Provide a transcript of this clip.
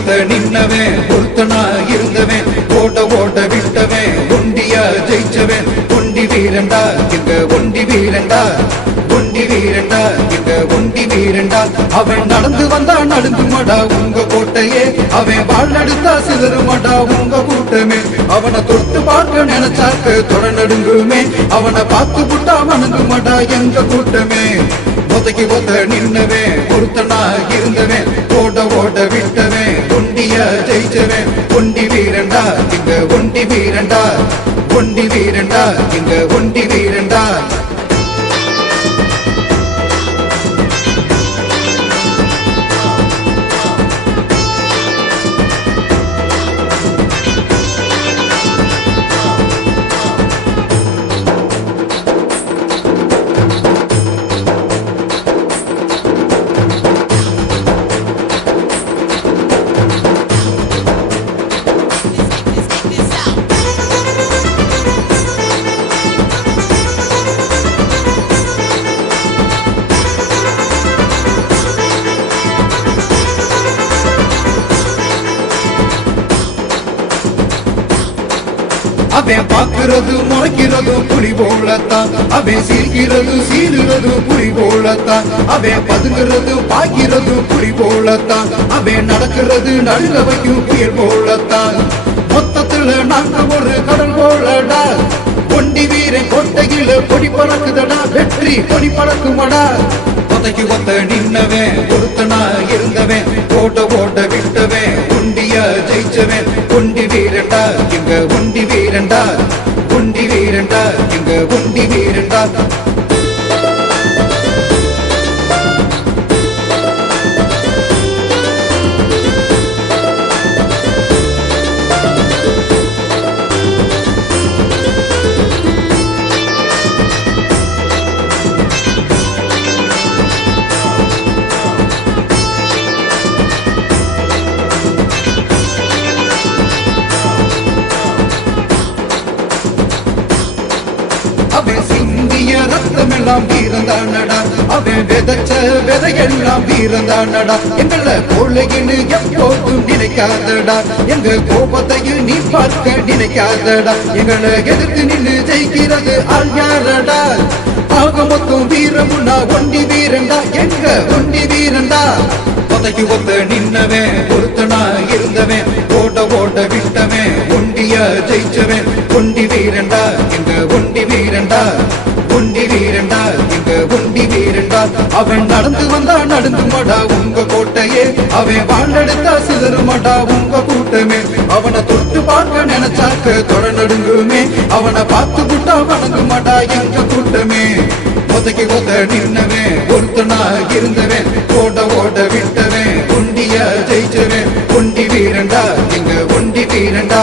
ஒத்த நின்னவன் ஒருத்தனா இருந்தவன் ஓட ஓட விட்டவன் ஒண்டியா ஜெயிச்சவன் ஒண்டி வீரண்டா எங்க ஒண்டி வீரண்டா ஒண்டி வீரண்டா எங்க ஒண்டி வீரண்டா அவன் நடந்து வந்தா நடுங்குமாடா உங்க கோட்டையே அவன் வாழ்நடுத்தா சிதறுமாடா உங்க கூட்டமே அவனை தொட்டு பார்க்க நினைச்சாக்க தொட நடுங்குமே அவனை பார்த்து புட்டா வணங்குமாடா எங்க கூட்டமே ஒத்தைக்கு ஒத்த நின்னவன் ஒருத்தனா இருந்தவன் ஓட ஓட விட்டவன் ஒண்டியா ஜெயிச்சவன் ஒண்டி வீரண்டா இங்க ஒண்டி வீரண்டா ஒண்டி வீரண்டா இங்க ஒண்டி வீரண்டா அவன் பாக்குறது முறைக்கிறது புலி போலத்தான் அவன் சீர்கிறது சீருறது புலி போலத்தான் அவன் பதுங்கிறது பாக்கிறது புலி போலத்தான் அவன் நடக்கிறது நடுங்க வைக்கும் புயல் போலத்தான் மொத்தத்துல நாங்க ஒரு கடல் போலடா ஒண்டி வீரன் கொட்டையில கொடி பறக்குதடா வெற்றி கொடி பறக்குமடா ஒத்தைக்கு ஒத்த நின்னவன் ஒருத்தனா இருந்தவன் ஓட ஓட விட்டவன் ஒண்டியா ஜெயிச்சவன் ஒண்டி வீரண்டா எங்க ஒண்டி வீரண்டா ஒண்டி வீரண்டா எங்க ஒண்டி வீரண்டா அவன் சிந்திய ரத்தமெல்லாம் வீரந்தானடா அவன் விதைச்ச விதையெல்லாம் வீரந்தானடா எங்களை கோழைன்னு எப்போதும் நினைக்காதடா எங்க கோபத்தையும் நீ பார்க்க நினைக்காதடா எங்களை எதிர்த்து நின்று ஜெயிக்கிறது ஆள் யாரடா ஆக மொத்தம் வீரமுன்னா ஒண்டி வீரண்டா எங்க ஒண்டி வீரண்டா ஒத்தைக்கு ஒத்த நின்னவன் ஒருத்தனா இருந்தவன் ஓட ஓட விட்டவன் ஒண்டியா ஜெயிச்சவன் ஒண்டி வீரண்டா எங்க ஒண்டி வீரண்டா ஒண்டி வீரண்டா எங்க ஒண்டி வீரண்டா அவன் நடந்து வந்தா நடுங்குமாடா உங்க கோட்டையே அவன் வாழ்ந்தெடுத்தா சிதறுமாடா உங்க கூட்டமே அவனை தொட்டு பார்க்க நினைச்சாக்க தொட நடுங்குமே அவனை பார்த்து புட்டா வணங்குமாடா எங்க கூட்டமே ஒத்தைக்கு ஒத்த நின்னவன் ஒருத்தனா இருந்தவன் ஓட ஓட விட்டவன் ஒண்டியா ஜெயிச்சவன் ஒண்டி வீரண்டா எங்க ஒண்டி வீரண்டா